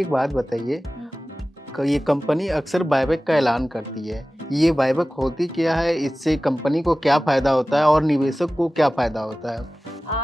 एक बात बताइए, हम्म। ये कंपनी अक्सर बायबैक का ऐलान करती है। ये बायबैक होती क्या है? इससे कंपनी को क्या फ़ायदा होता है और निवेशक को क्या फ़ायदा होता है?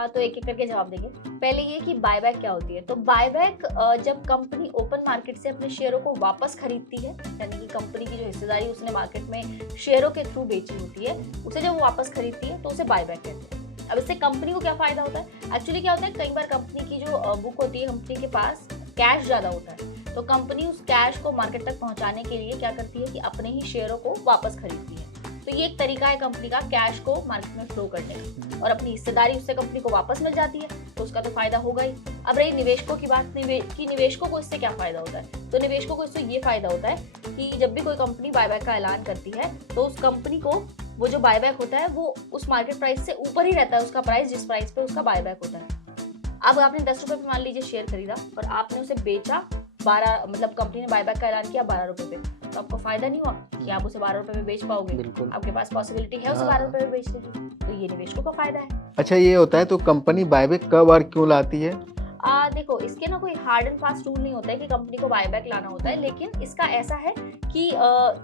तो एक एक करके जवाब देंगे। पहले ये कि बायबैक क्या होती है। तो बायबैक जब कंपनी ओपन मार्केट से अपने शेयरों को वापस खरीदती है, यानी कि कंपनी की जो हिस्सेदारी उसने मार्केट में शेयरों के थ्रू बेची होती है, उसे जब वो वापस खरीदती है तो उसे बायबैक कहते हैं। अब इससे कंपनी को क्या फायदा होता है? एक्चुअली क्या होता है, कई बार कंपनी की जो बुक होती है, कंपनी के पास कैश ज़्यादा होता है, तो कंपनी उस कैश को मार्केट तक पहुंचाने के लिए क्या करती है कि अपने ही शेयरों को वापस खरीदती है। तो ये एक तरीका है कंपनी का कैश को मार्केट में फ्लो करने का, और अपनी हिस्सेदारी उससे कंपनी को वापस मिल जाती है, तो उसका तो फायदा होगा ही। अब रही निवेशकों की बात, कि निवेशकों को इससे क्या फायदा होता है, तो निवेशकों को इससे ये फायदा होता है कि जब भी कोई कंपनी बायबैक का ऐलान करती है तो उस कंपनी को वो जो बायबैक होता है वो उस मार्केट प्राइस से ऊपर ही रहता है, उसका प्राइस जिस प्राइस पे उसका बायबैक होता है। अब आपने 10 रुपए पे मान लीजिए शेयर खरीदा और आपने उसे बेचा 12, मतलब कंपनी ने बायबैक का ऐलान किया 12 रुपए पे, तो आपको फायदा नहीं हुआ कि आप उसे 12 रुपए में बेच पाओगे। बिल्कुल। आपके पास पॉसिबिलिटी है उसे 12 रुपए में बेचने की, तो ये निवेशकों का फायदा है। अच्छा, ये होता है तो कंपनी बायबैक कब और क्यों लाती है? देखो, इसके ना कोई हार्ड एंड फास्ट रूल नहीं होता है कि कंपनी को बायबैक लाना होता है, लेकिन इसका ऐसा है कि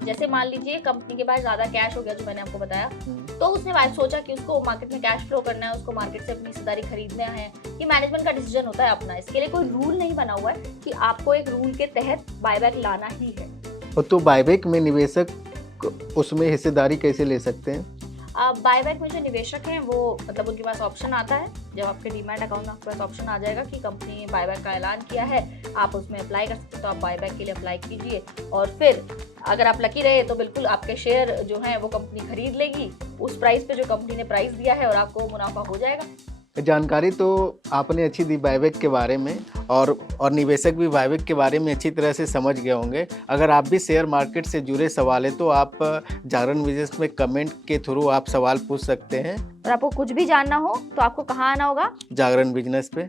जैसे मान लीजिए कंपनी के पास ज्यादा कैश हो गया, जो मैंने आपको बताया, तो उसने सोचा कि उसको मार्केट में कैश फ्लो करना है, उसको मार्केट से अपनी हिस्सेदारी खरीदना है। ये मैनेजमेंट का डिसीजन होता है अपना, इसके लिए कोई रूल नहीं बना हुआ है कि आपको एक रूल के तहत बायबैक लाना ही है। और तो बायबैक में निवेशक उसमें हिस्सेदारी कैसे ले सकते हैं? बायबैक में जो निवेशक हैं वो, मतलब उनके पास ऑप्शन आता है, जब आपके डीमैट अकाउंट में आपके पास ऑप्शन आ जाएगा कि कंपनी ने बायबैक का ऐलान किया है, आप उसमें अप्लाई कर सकते हो, तो आप बायबैक के लिए अप्लाई कीजिए, और फिर अगर आप लकी रहे तो बिल्कुल आपके शेयर जो हैं वो कंपनी खरीद लेगी उस प्राइस पे जो कंपनी ने प्राइस दिया है, और आपको मुनाफा हो जाएगा। जानकारी तो आपने अच्छी दी बायबैक के बारे में, और निवेशक भी बायबैक के बारे में अच्छी तरह से समझ गए होंगे। अगर आप भी शेयर मार्केट से जुड़े सवाल है तो आप जागरण बिजनेस में कमेंट के थ्रू आप सवाल पूछ सकते हैं। और आपको कुछ भी जानना हो तो आपको कहाँ आना होगा? जागरण बिजनेस पे।